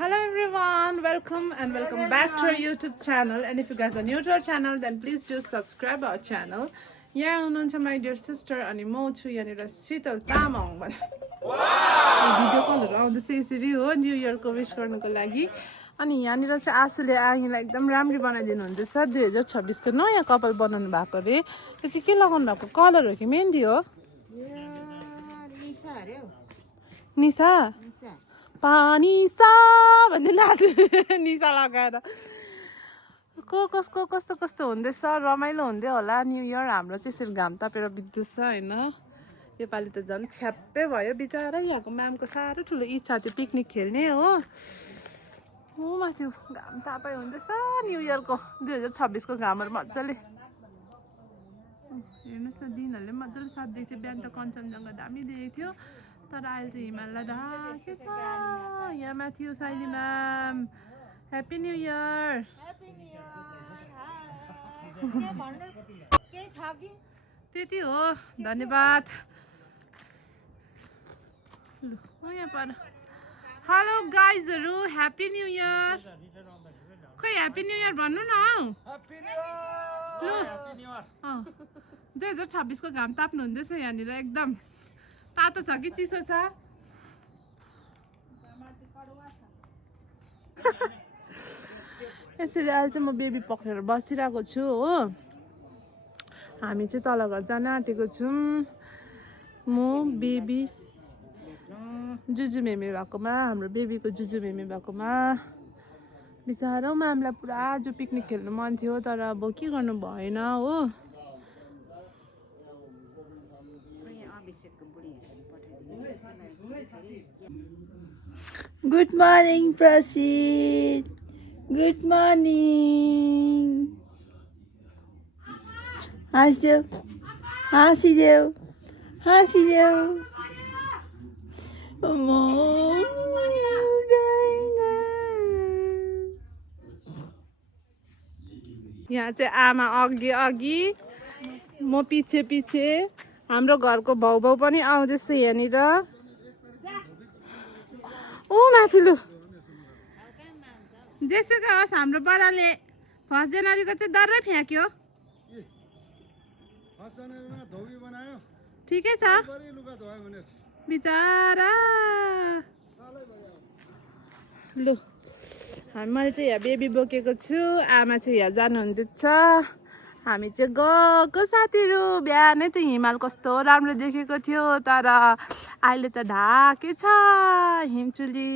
Hello everyone, welcome back to our YouTube channel. And if you guys are new to our channel, then please do subscribe our channel. यहाँ हुनुहुन्छ my dear sister अनि म छु यहाँनिर शीतल Tamang video कलहरु आउँदैछ यसरी हो न्यू इयरको विश गर्नको लागि अनि यहाँनिर चाहिँ आशुले आगीलाई एकदम राम्ररी बनाइदिनु हुँदैछ 2026 को नयाँ कपाल बनाउनु भएको रे त्यो चाहिँ के लगाउनु भएको कलर हो कि मेहन्दी हो निसा पानीसा भन्दै नाच्नु निसा लगाएर कसको कस्तो कस्तो हुँदैछ रमाइलो हुँदै होला न्यू इयर हाम्रो चाहिँ यसरी घाम तापेर बित्दैछ हैन योपालि त झन् ठ्याप्पै भयो बिचारा यहाँको म्यामको साह्रो ठुलो इच्छा थियो पिकनिक खेल्ने हो माथि घाम तापाइ हुँदैछ न्यू इयरको 2026 को घामहरु मज्जाले हेर्नुस् न दिनहरुले मज्जाले साथ दिएको थियो बिहान त कञ्चनजङ्घा दामी देखेको थियो तर अहिले चाहिँ हिमाललाई ढाके छ यहाँ माथि हो साइली म्याम ह्याप्पी न्यू इयर त्यति हो धन्यवाद ल यहाँ पर हेलो गाइजहरु ह्याप्पी न्यू इयर खै ह्याप्पी न्यू इयर भन्नु न ल 2026 को घाम ताप्नु हुँदैछ यहाँनिर एकदम तातो छ कि चिसो छ यसरी अहिले चाहिँ म बेबी पक्रेर बसिरहेको छु हो हामी चाहिँ तल घर जान आँटेको छौँ म बेबी जुजु मेमे भएकोमा हाम्रो बेबीको जुजु मेमे भएकोमा बिचारा म्यामलाई पुरा आज पिकनिक खेल्नु मन थियो तर अब के गर्नु भएन हो Good morning, Prasid. Good morning. Hasdev. Hasidev. Hasidev. यहाँ चाहिँ आमा अघि अघि म पछि पछि हाम्रो घरको भाउ पनि आउँदैछ यहाँनिर ओ माथिल्लो जेसुकै होस् हाम्रो बडाले 1 जनवरीको चाहिँ डरै फ्याँक्यो ठिकै छ बिचारा लु मैले चाहिँ यहाँ बेबी बोकेको छु आमा चाहिँ यहाँ जानुहुँदैछ हामी चाहिँ गएको साथीहरू बिहानै त हिमाल कस्तो राम्रो देखेको थियो तर अहिले त ढाके छ हिमचुली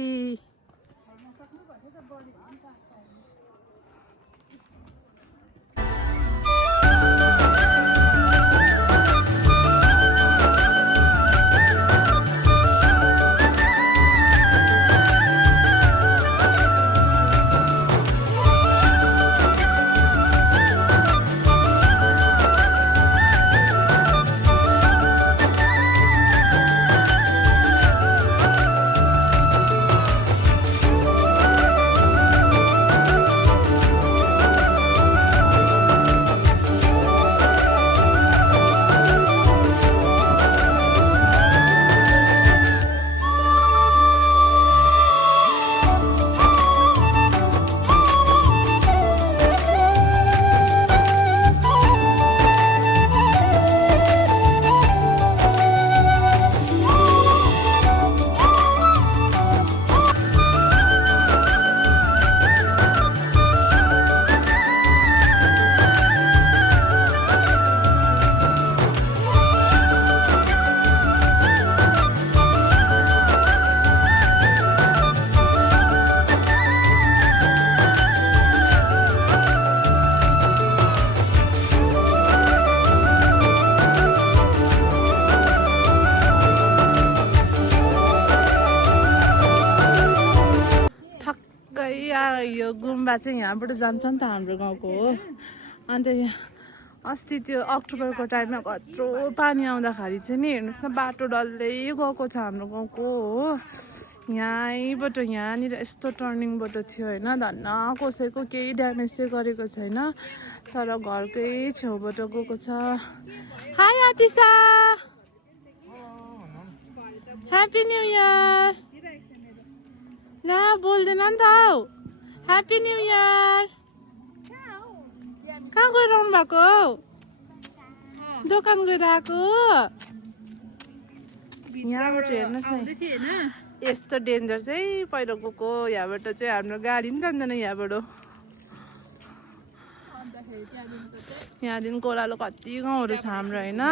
यो गुम्बा चाहिँ यहाँबाट जान्छ नि त हाम्रो गाउँको हो अन्त अस्ति त्यो अक्टोबरको टाइममा कत्रो पानी आउँदाखेरि चाहिँ नि हेर्नुहोस् न बाटो डल्लै गएको छ हाम्रो गाउँको हो यहीँबाट यहाँनिर यस्तो टर्निङबाट थियो होइन धन्न कसैको केही ड्यामेज चाहिँ गरेको छैन तर घरकै छेउबाट गएको छ हाई आतिसा ह्याप्पी न्यू इयर ला बोल्दैन नि त हौ ह्याप्पी न्यू इयर कहाँ गएर आउनु भएको हौ दोकान गएर आएको यहाँबाट हेर्नुहोस् न यस्तो डेन्जर चाहिँ पहिरो गएको यहाँबाट चाहिँ हाम्रो गाडी पनि जान्दैन यहाँबाट यहाँदेखि कोरालो कति गाउँहरू छ हाम्रो होइन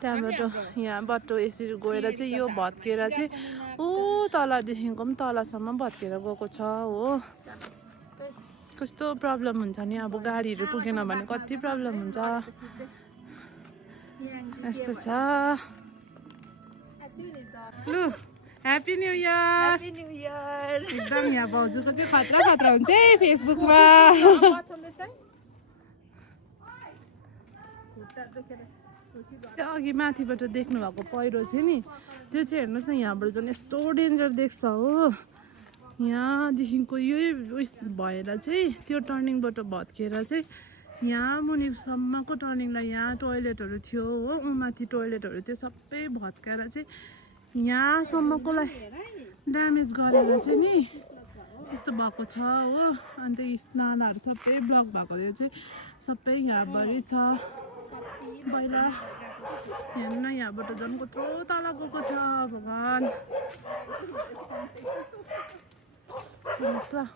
त्यहाँबाट यहाँ बाटो यसरी गएर चाहिँ यो भत्केर चाहिँ ऊ तलदेखिको पनि तलसम्म भत्केर गएको छ हो कस्तो प्रब्लम हुन्छ नि अब गाडीहरू पुगेन भने कति प्रब्लम हुन्छ यस्तो छ लु ह्याप्पी न्यू इयर एकदम यहाँ भाउजूको चाहिँ खतरा खतरा हुन्छ है फेसबुकमा त्यो अघि माथिबाट देख्नु भएको पहिरो चाहिँ नि त्यो चाहिँ हेर्नुहोस् न यहाँबाट झन् यस्तो डेन्जर देख्छ हो यहाँदेखिको यही उयस भएर चाहिँ त्यो टर्निङबाट भत्केर चाहिँ यहाँ मुनिसम्मको टर्निङलाई यहाँ टोइलेटहरू थियो हो माथि टोइलेटहरू त्यो सबै भत्काएर चाहिँ यहाँसम्मकोलाई ड्यामेज गरेर चाहिँ नि यस्तो भएको छ हो अन्त स्नानहरू सबै ब्लक भएको यो चाहिँ सबै यहाँभरि छ पहिला हेर्नु न यहाँबाट झन् कत्रो तल गएको छ भगवान् हेर्नुहोस् ल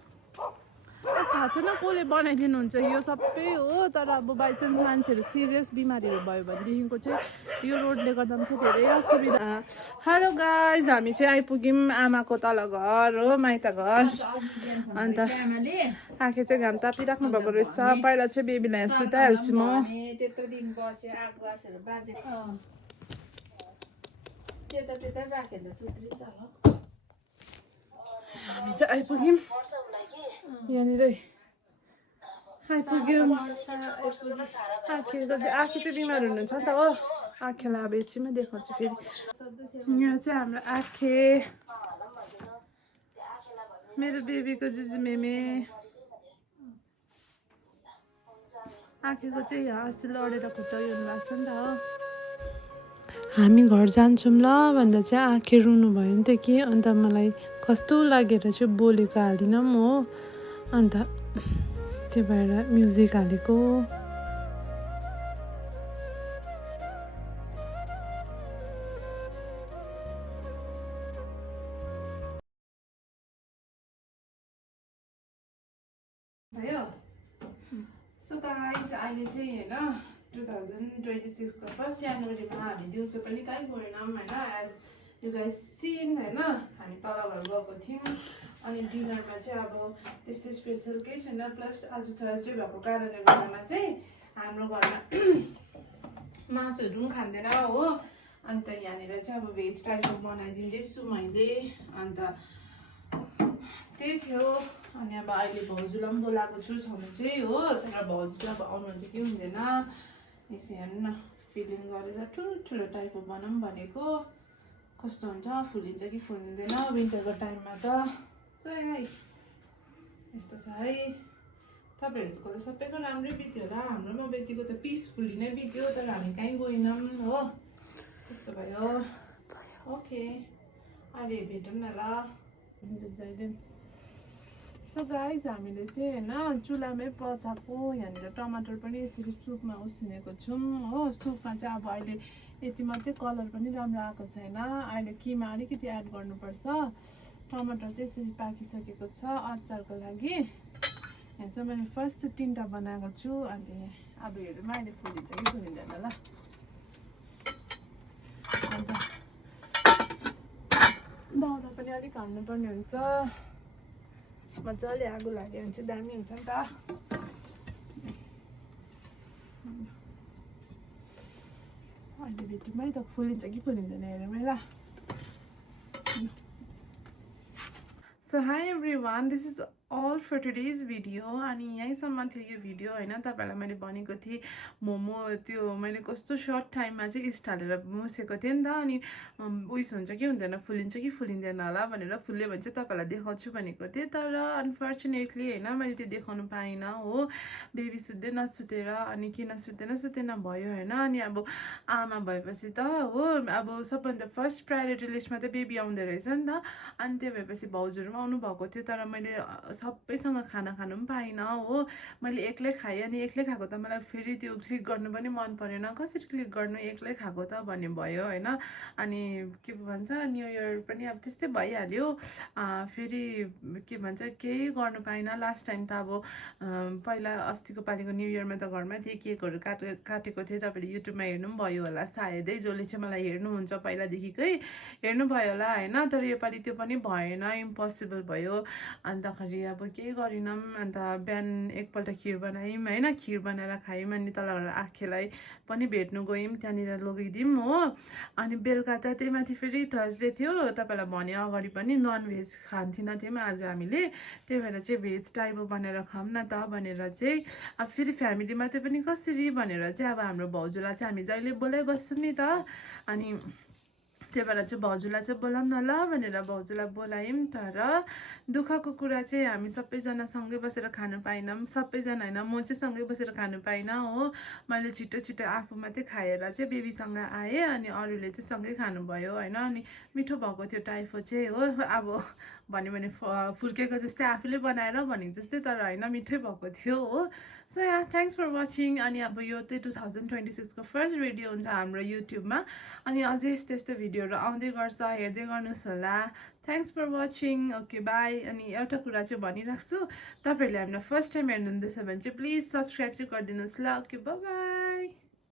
थाहा छैन कसले बनाइदिनुहुन्छ यो सबै हो तर अब बाइचान्स मान्छेहरू सिरियस बिमारीहरू भयो भनेदेखिको चाहिँ यो रोडले गर्दा पनि चाहिँ धेरै असुविधा हेलो गाइज हामी चाहिँ आइपुग्यौँ आमाको तल घर हो माइत घर अन्त आँखे चाहिँ घाम तापिराख्नु भएको रहेछ पहिला चाहिँ बेबीलाई यहाँ सुताइहाल्छु म हामी चाहिँ आइपुग्यौँ यहाँनिर आइपुग्यौँ आँखेको चाहिँ आँखे चाहिँ बिमार हुनुहुन्छ नि त हो आँखेलाई अब एकछिनमै देखाउँछु फेरि यहाँ चाहिँ हाम्रो आँखे मेरो बेबीको जुजु मेमे आँखेको चाहिँ यहाँ अस्ति लडेर खुट्टा हेर्नु भएको छ नि त हो हामी घर जान्छौँ ल भन्दा चाहिँ आँखे रुनु भयो नि त कि अन्त मलाई कस्तो लागेर चाहिँ बोलेको हाल्दिनँ पनि हो अन्त त्यही भएर म्युजिक हालेको भयो सो गाइस अहिले चाहिँ होइन 2026को फर्स्ट जनवरीमा हामी दिउँसो पनि कहीँ गएनौँ होइन एज यु गाइस सिन होइन हामी तल घर गएको थियौँ अनि डिनरमा चाहिँ अब त्यस्तो स्पेसल केही छैन प्लस आज थर्सडे भएको कारणले गर्दामा चाहिँ हाम्रो घरमा मासुहरू पनि खाँदैन हो अन्त यहाँनिर चाहिँ अब भेज टाइपको बनाइदिँदैछु मैले अन्त त्यही थियो अनि अब अहिले भाउजूलाई पनि बोलाएको छु छाउनु चाहिँ हो तर भाउजू अब आउनुहुन्छ कि हुँदैन यसो हेर्नु न फिलिङ गरेर ठुलो टाइपको बनाऊँ भनेको कस्तो हुन्छ फुलिन्छ कि फुलिँदैन विन्टरको टाइममा त यस्तो छ है तपाईँहरूको त सबैको राम्रै बित्यो होला हाम्रोमा बितेको त पिसफुली नै बित्यो तर हामी कहीँ गएनौँ हो त्यस्तो भयो ओके अहिले भेटौँ न ल सो गाइज हामीले चाहिँ होइन चुलामै पकाएको यहाँनिर टमाटर पनि यसरी सुपमा उसिनेको छौँ हो सुपमा चाहिँ अब अहिले यति मात्रै कलर पनि राम्रो आएको छैन अहिले किमा अलिकति एड गर्नुपर्छ टमाटर चाहिँ यसरी पाकिसकेको छ अचारको लागि यहाँ चाहिँ मैले फर्स्ट चाहिँ 3टा बनाएको छु अन्त अब हेरौँ अहिले फुलिन्छ कि फुलिँदैन ल अन्त दाउरा पनि अलिक हाल्नुपर्ने हुन्छ मजाले आगो लाग्यो भने चाहिँ दामी हुन्छ नि त अहिले भेटौँ है त फुलिन्छ कि फुलिँदैन हेरौँ है ल So hi everyone, this is all for today's video अनि यहीँसम्म थियो यो भिडियो होइन। तपाईँहरूलाई मैले भनेको थिएँ मोमो त्यो मैले कस्तो सर्ट टाइममा चाहिँ इस्ट हालेर मुसेको थिएँ नि त। अनि उइस हुन्छ कि हुँदैन, फुलिन्छ कि फुलिँदैन होला भनेर, फुल्यो भने चाहिँ तपाईँहरूलाई देखाउँछु भनेको थिएँ। तर अनफर्चुनेटली होइन मैले त्यो देखाउनु पाइनँ हो। बेबी सुत्दै नसुतेर अनि किन सुतेन भयो होइन। अनि अब आमा भएपछि त हो, अब सबभन्दा फर्स्ट प्रायोरिटी लिस्टमा त बेबी आउँदो रहेछ नि त। अनि त्यो भएपछि भाउजूहरू पनि आउनु भएको थियो, तर मैले सबैसँग खाना खानु पनि पाइनँ हो। मैले एक्लै खाएँ अनि एक्लै खाएको त मलाई फेरि त्यो क्लिक गर्नु पनि मन परेन। कसरी क्लिक गर्नु एक्लै खाएको त भन्ने भयो होइन। अनि के भन्छ न्यु इयर पनि अब त्यस्तै भइहाल्यो। फेरि के भन्छ केही गर्नु पाइनँ। लास्ट टाइम त अब पहिला अस्तिको पालिको न्यु इयरमा त घरमै थिएँ, केकहरू काटेको थिएँ। तपाईँले युट्युबमा हेर्नु पनि भयो होला सायदै, जसले चाहिँ मलाई हेर्नुहुन्छ पहिलादेखिकै हेर्नुभयो होला होइन। तर योपालि त्यो पनि भएन, इम्पोसिबल भयो। अन्तखेरि अब केही गरिनौँ। अन्त बिहान एकपल्ट खिर बनायौँ होइन, खिर बनाएर खायौँ। अनि तल आखेलाई पनि भेट्नु गयौँ, त्यहाँनिर लगिदिउँ हो। अनि बेलुका त त्यही माथि फेरि थर्सडे थियो, तपाईँलाई भने अगाडि पनि ननभेज खान्थिनँ थियौँ आज हामीले। त्यही भएर चाहिँ भेज टाइपो बनाएर खाऊँ न त भनेर चाहिँ। अब फेरि फ्यामिली मात्रै पनि कसरी भनेर चाहिँ अब हाम्रो भाउजूलाई चाहिँ हामी जहिले बोलाइबस्छौँ नि त। अनि त्यही भएर चाहिँ भाउजूलाई चाहिँ बोलाऊँ न ल भनेर भाउजूलाई बोलायौँ। तर दुःखको कुरा चाहिँ हामी सबैजना सँगै बसेर खानु पाएनौँ। सबैजना होइन, म चाहिँ सँगै बसेर खानु पाइनँ हो। मैले छिटो छिटो आफू मात्रै खाएर चाहिँ बेबीसँग आएँ, अनि अरूले चाहिँ सँगै खानुभयो होइन। अनि मिठो भएको थियो टाइफो चाहिँ हो। अब भन्यो भने फुर्केको जस्तै आफूले बनाएर भनेको जस्तै, तर होइन मिठै भएको थियो हो। So yeah thanks for watching. अनि अब यो चाहिँ 2026को फर्स्ट भिडियो हुन्छ हाम्रो युट्युबमा। अनि अझै यस्तो यस्तो भिडियोहरू आउँदै गर्छ, हेर्दै गर्नुहोस् होला। Thanks for watching. Okay bye. अनि एउटा कुरा चाहिँ भनिराख्छु, तपाईँहरूले हामीलाई फर्स्ट टाइम हेर्नुहुँदैछ भने चाहिँ प्लिज सब्सक्राइब चाहिँ गरिदिनुहोस् ल। Okay by.